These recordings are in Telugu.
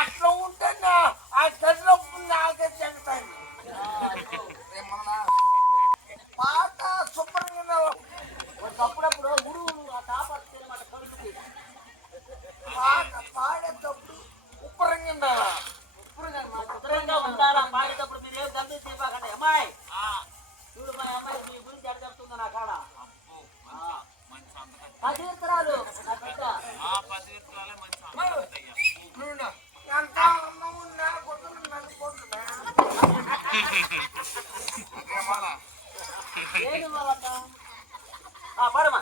అట్లా ఉంటే ఆ గదిలో నాకే జరుగుతాయి పాట శుభ్రంగా ఒకప్పుడప్పుడు ఊరు ఆ టాపర్ తినమాట కలుపుకి పాట పాడేటప్పుడు ఉప్పరంగా ఉండాలా? పాడేటప్పుడు ఏ గంధ దీపాకండి అమ్మాయి చూడు మా అమ్మాయి మీ గురించి ఎడ చెప్తుందో నా కాడ பாருமா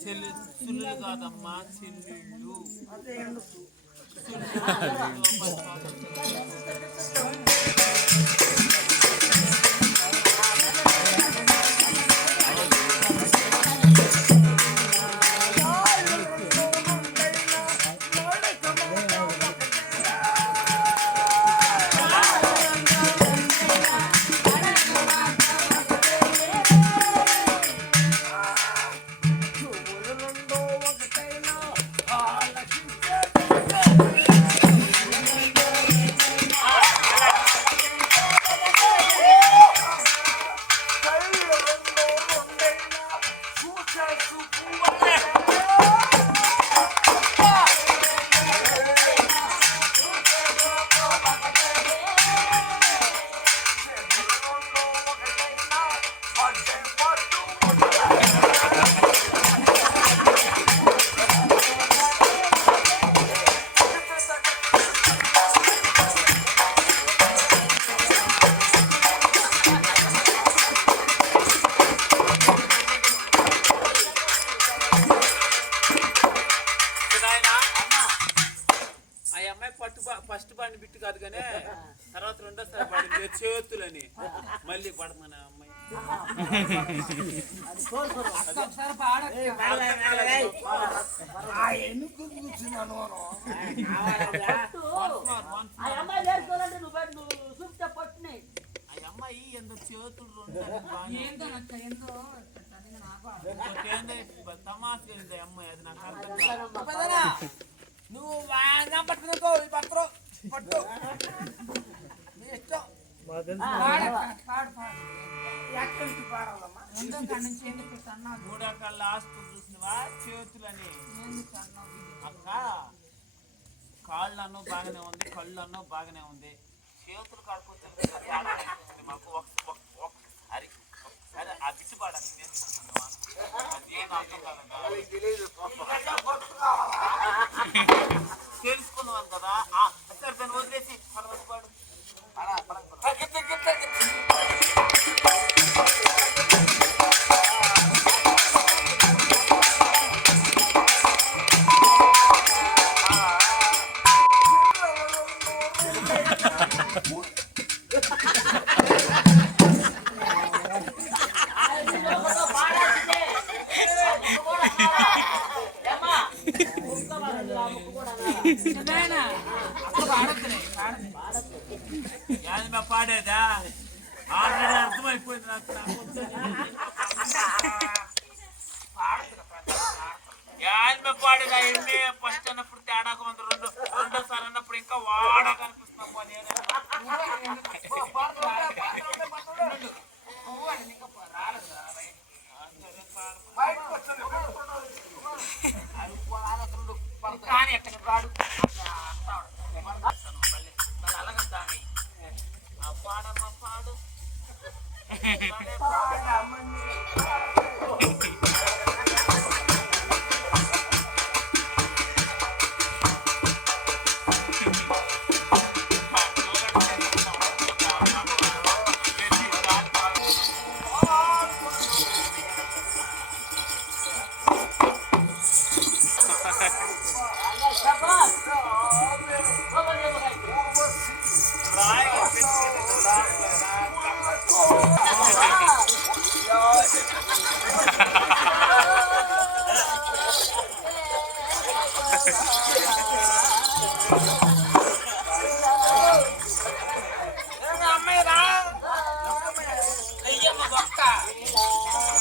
చెల్లి కాదమ్మా చెల్లిళ్ళు అదే చేతులని. మళ్ళీ పడమని ఆ అమ్మాయి అమ్మాయి ఎంత చేతులు అమ్మాయి? అది నాకు అర్థం నువ్వు పట్టుకో ఈ పత్రం. పట్టు. లాస్ట్ చూసినవా? చేతులని. అక్క కాళ్ళు అన్నో బాగానే ఉంది కళ్ళు అన్నో బాగానే ఉంది. చేతులు కడుపుతుంది మాకు ఒక ఒక- ఒకసారి ఒకసారి నేర్చుకుంటున్నావా అది ఏం అర్థం కాదు. తెలుసుకున్నాం కదా. ఆ, సరే దాన్ని వదిలేసి మనం వచ్చిపాడు యానిమ పాడేదా ఆల్రెడీ అర్థమైపోయింది నాకు నాకు పాడేదా ఎన్ని ఫస్ట్ అన్నప్పుడు తేడాకు ఉంది రెండు. రెండోసారి అన్నప్పుడు ఇంకా వాడ కనిపిస్తున్నాం కానీ ఎక్కడ పాడు วักกะนี่แหละ